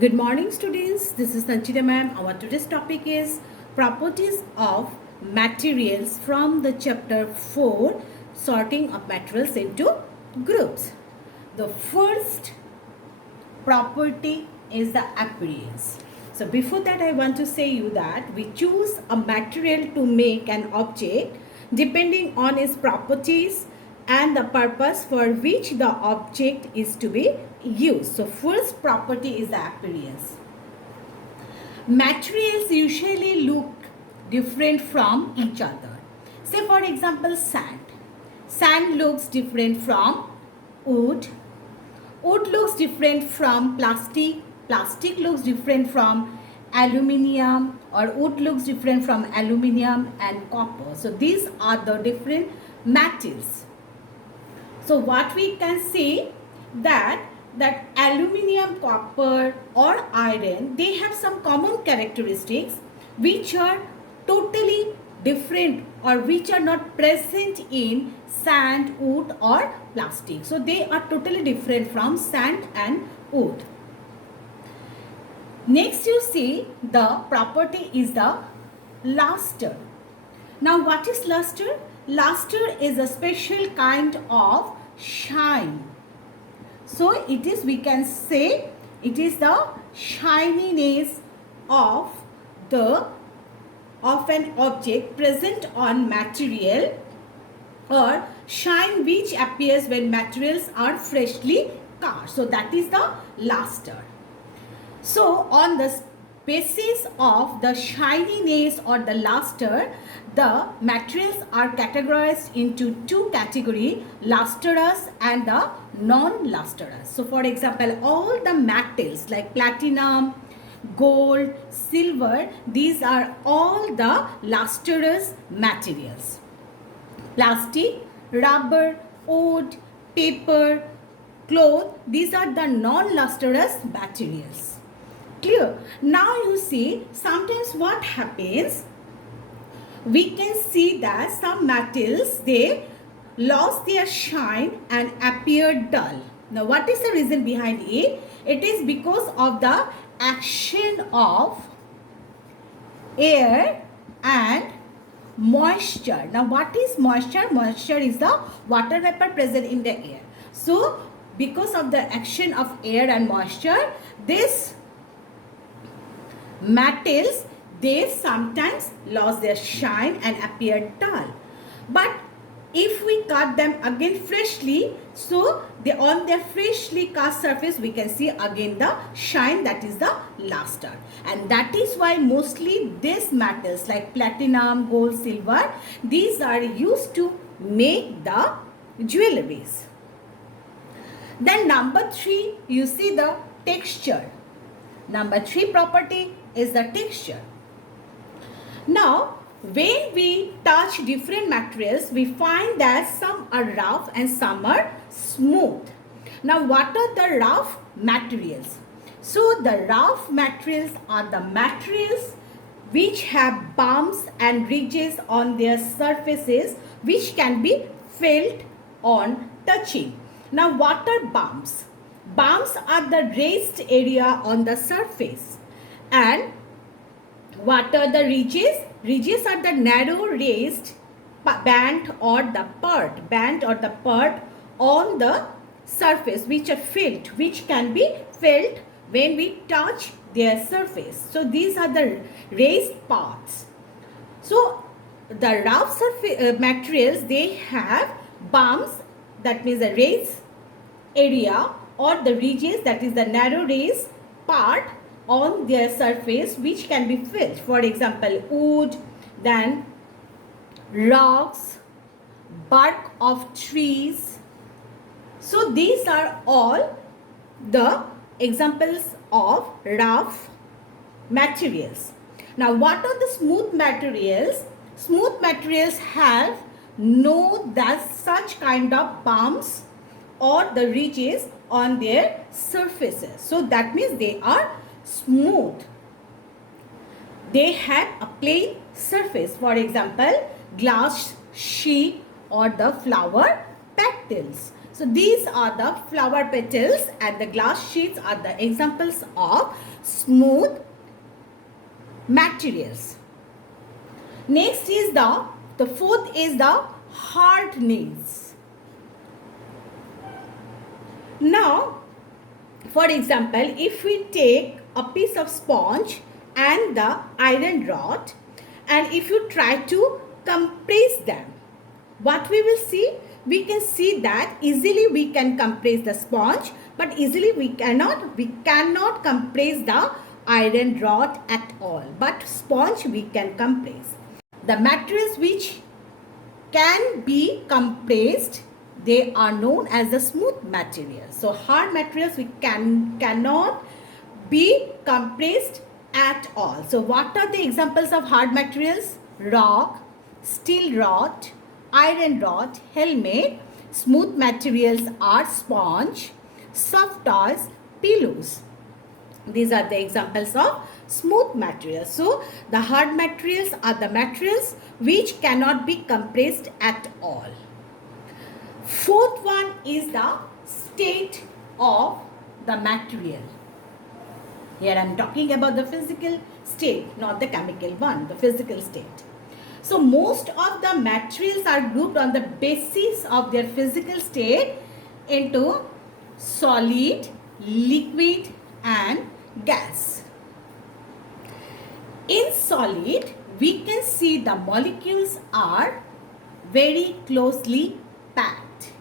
Good morning students, this is Sanchita ma'am. Our today's topic is properties of materials from the chapter 4, sorting of materials into groups. The first property is the appearance. So before that I want to say you that we choose a material to make an object depending on its properties and the purpose for which the object is to be used. So first property is the appearance. Materials usually look different from each other. Say for example sand. Sand looks different from wood. Wood looks different from plastic. Plastic looks different from aluminium, or wood looks different from aluminium and copper. So these are the different metals. So what we can say that aluminium, copper or iron, they have some common characteristics which are totally different or which are not present in sand, wood or plastic. So they are totally different from sand and wood. Next you see the property is the luster. Now what is luster? Luster is a special kind of shine. So it is, we can say, it is the shininess of an object present on material, or shine which appears when materials are freshly cast. So that is the luster. So on the basis of the shininess or the luster, the materials are categorized into two categories, lustrous and the non-lustrous. So for example, all the metals like platinum, gold, silver, these are all the lustrous materials. Plastic, rubber, wood, paper, cloth, these are the non-lustrous materials. Clear? Now you see, sometimes what happens, we can see that some metals, they lost their shine and appear dull. Now what is the reason behind it? It is because of the action of air and moisture. Now what is moisture? Moisture is the water vapor present in the air. So because of the action of air and moisture, this metals, they sometimes lost their shine and appear dull. But if we cut them again freshly, so they, on their freshly cast surface, we can see again the shine, that is the luster. And that is why mostly these metals like platinum, gold, silver, these are used to make the jewelries. Then number 3, you see the texture. Number 3 property is the texture. Now, when we touch different materials, we find that some are rough and some are smooth. Now, what are the rough materials? So, the rough materials are the materials which have bumps and ridges on their surfaces which can be felt on touching. Now, what are bumps? Bumps are the raised area on the surface. And what are the ridges? Ridges are the narrow raised band or the part on the surface which are felt, which can be felt when we touch their surface. So these are the raised parts. So the rough surface materials, they have bumps, that means the raised area, or the ridges, that is the narrow raised part on their surface which can be felt. For example, wood, then rocks, bark of trees. So these are all the examples of rough materials. Now what are the smooth materials? Smooth materials have no such kind of bumps or the ridges on their surfaces. So that means they are smooth. They have a plain surface. For example, glass sheet or the flower petals. So these are the flower petals and the glass sheets are the examples of smooth materials. Next is the fourth is the hard nails. Now, for example, if we take a piece of sponge and the iron rod, and if you try to compress them, what we will see? We can see that easily we can compress the sponge, but easily we cannot compress the iron rod at all. But sponge we can compress. The materials which can be compressed, they are known as the smooth materials. So hard materials we cannot be compressed at all. So what are the examples of hard materials? Rock, steel rod, iron rod, helmet. Smooth materials are sponge, soft toys, pillows. These are the examples of smooth materials. So the hard materials are the materials which cannot be compressed at all. Fourth one is the state of the material. Here I am talking about the physical state, not the chemical one, the physical state. So most of the materials are grouped on the basis of their physical state into solid, liquid and gas. In solid, we can see the molecules are very closely packed.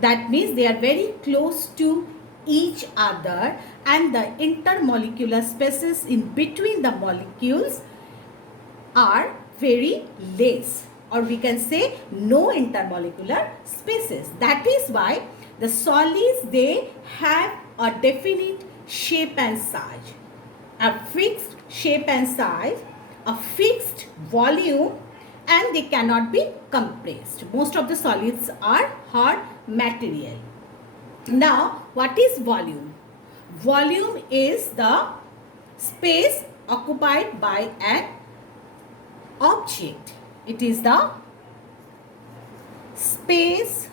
That means they are very close to each other and the intermolecular spaces in between the molecules are very less, or we can say no intermolecular spaces. That is why the solids, they have a definite shape and size, a fixed shape and size, a fixed volume, and they cannot be compressed. Most of the solids are hard material. Now, what is volume? Volume is the space occupied by an object. It is the space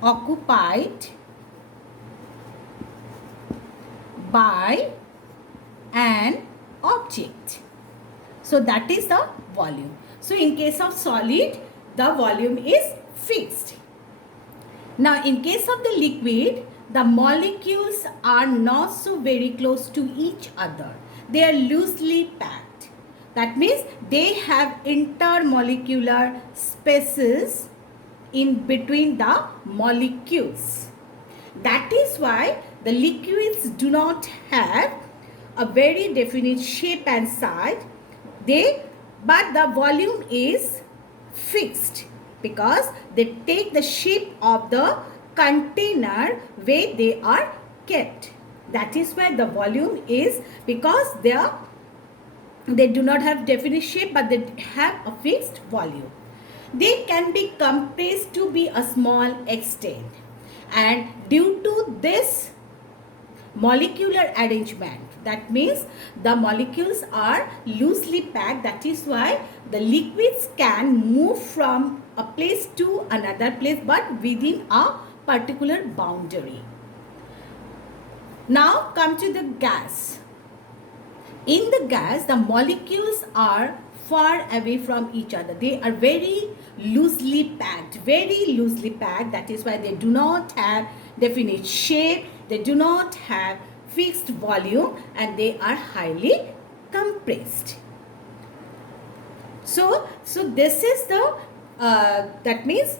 occupied by an object. So that is the volume. So in case of solid, the volume is fixed. Now in case of the liquid, the molecules are not so very close to each other. They are loosely packed. That means they have intermolecular spaces in between the molecules. That is why the liquids do not have a very definite shape and size. But the volume is fixed because they take the shape of the container where they are kept. That is why the volume is, because they do not have definite shape but they have a fixed volume. They can be compressed to be a small extent, and due to this molecular arrangement, that means the molecules are loosely packed. That is why the liquids can move from a place to another place but within a particular boundary. Now come to the gas. In the gas, the molecules are far away from each other. They are very loosely packed, That is why they do not have definite shape. They do not have fixed volume and they are highly compressed. So this is the that means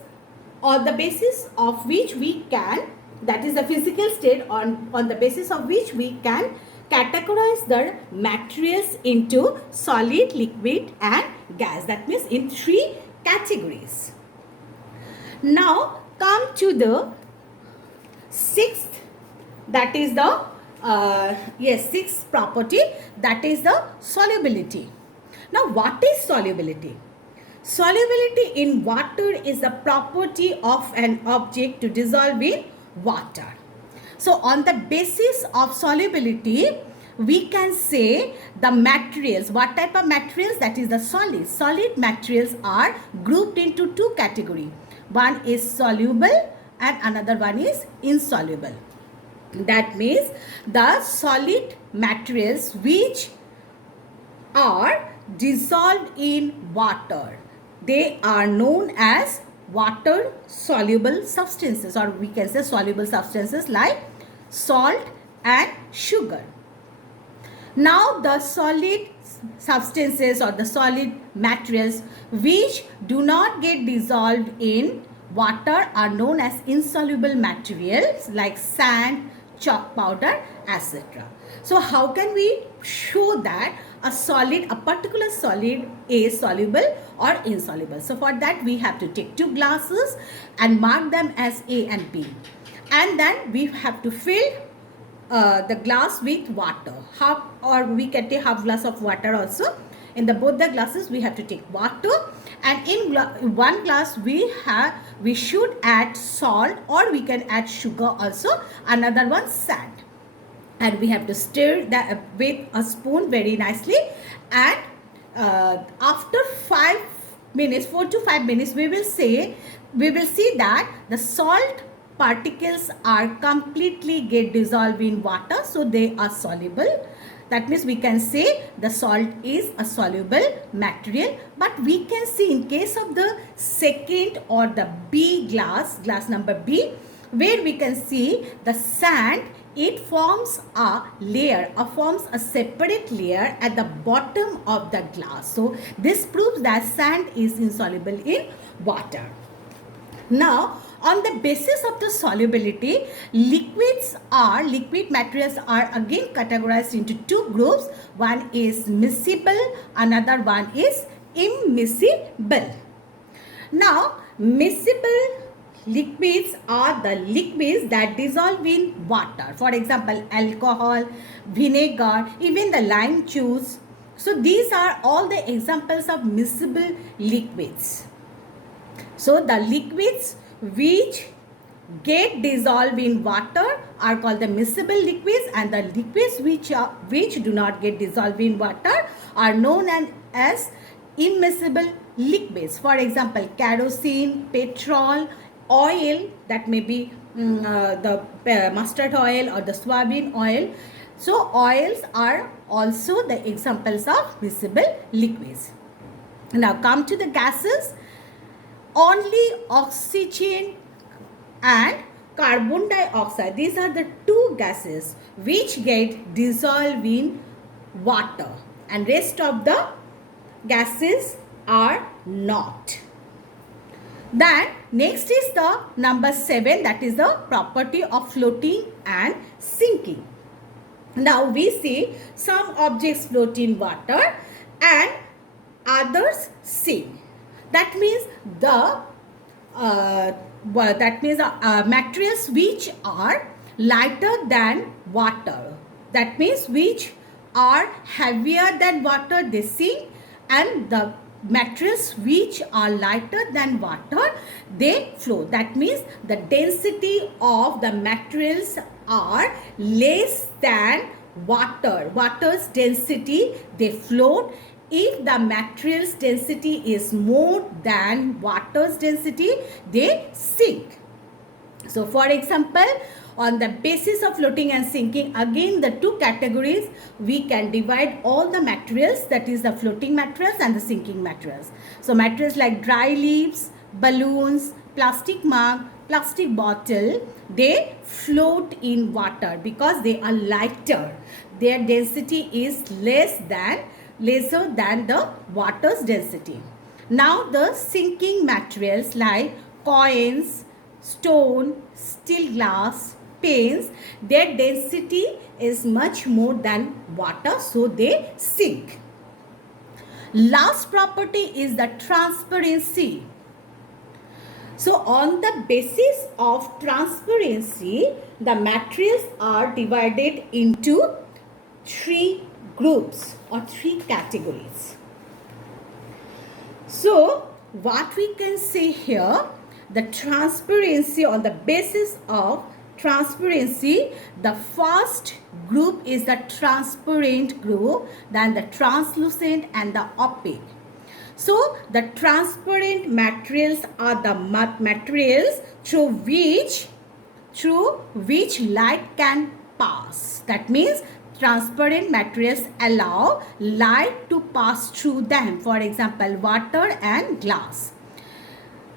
on the basis of which we can, that is the physical state on the basis of which we can categorize the materials into solid, liquid and gas. That means in 3 categories. Now come to the 6th, that is the sixth property, that is the solubility. Now what is solubility? Solubility in water is the property of an object to dissolve in water. So on the basis of solubility, we can say the materials. What type of materials? That is the solids. Solid materials are grouped into 2 categories. one is soluble and another one is insoluble. That means the solid materials which are dissolved in water, they are known as water soluble substances, or we can say soluble substances like salt and sugar. Now the solid substances or the solid materials which do not get dissolved in water are known as insoluble materials like sand, chalk powder, etc. So how can we show that a particular solid is soluble or insoluble? So for that we have to take two glasses and mark them as A and B, and then we have to fill the glass with water, half, or we can take half glass of water also. In the both the glasses we have to take water, and in one glass we should add salt, or we can add sugar also, another one sand, and we have to stir that with a spoon very nicely. And after 4 to 5 minutes we will see that the salt particles are completely get dissolved in water, so they are soluble. That means we can say the salt is a soluble material. But we can see in case of the second or the B glass number B, where we can see the sand, it forms a layer or forms a separate layer at the bottom of the glass. So this proves that sand is insoluble in water. Now, on the basis of the solubility, liquid materials are again categorized into two groups. One is miscible, another one is immiscible. Now, miscible liquids are the liquids that dissolve in water. For example, alcohol, vinegar, even the lime juice. So these are all the examples of miscible liquids. So the liquids which get dissolved in water are called the miscible liquids, and the liquids which do not get dissolved in water are known as immiscible liquids. For example, kerosene, petrol, oil, that may be the mustard oil or the soybean oil. So oils are also the examples of miscible liquids. Now come to the gases. Only oxygen and carbon dioxide, these are the two gases which get dissolved in water, and rest of the gases are not. Then next is the number 7, that is the property of floating and sinking. Now we see some objects float in water and others sink. That means the materials which are lighter than water, that means which are heavier than water, they sink, and the materials which are lighter than water, they float. That means the density of the materials are less than water. Water's density, they float. If the material's density is more than water's density, they sink. So for example, on the basis of floating and sinking, again the two categories, we can divide all the materials, that is the floating materials and the sinking materials. So materials like dry leaves, balloons, plastic mug, plastic bottle, they float in water because they are lighter. Their density is lesser than the water's density. Now the sinking materials like coins, stone, steel glass, paints, their density is much more than water, so they sink. Last property is the transparency. So on the basis of transparency, the materials are divided into three groups or three categories. So what we can say here, the transparency, on the basis of transparency, the first group is the transparent group, then the translucent and the opaque. So the transparent materials are the materials through which light can pass. That means transparent materials allow light to pass through them. For example, water and glass.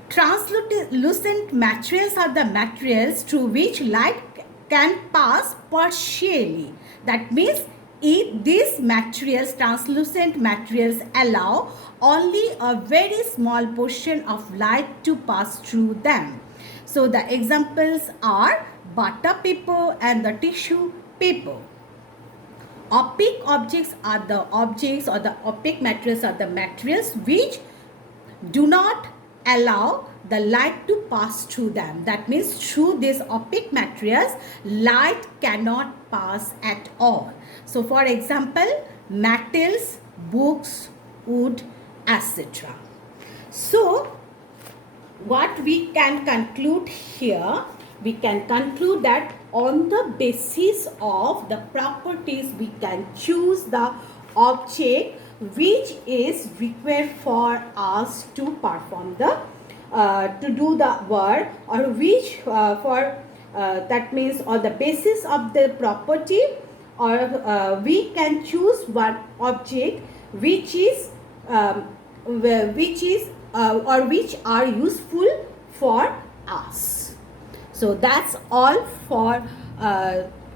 Translucent materials are the materials through which light can pass partially. That means if these materials, translucent materials, allow only a very small portion of light to pass through them. So the examples are butter paper and the tissue paper. Opaque objects are the objects, or the opaque materials are the materials which do not allow the light to pass through them. That means through these opaque materials, light cannot pass at all. So for example, metals, books, wood, etc. So what we can conclude here, we can conclude that on the basis of the properties, we can choose the object which is required for us to perform the to do the work, or which that means on the basis of the property, or we can choose one object which is or which are useful for us. So that's all for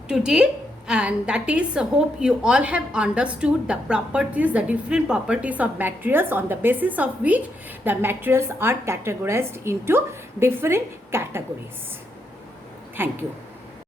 today, and that is, hope you all have understood the properties, the different properties of materials, on the basis of which the materials are categorized into different categories. Thank you.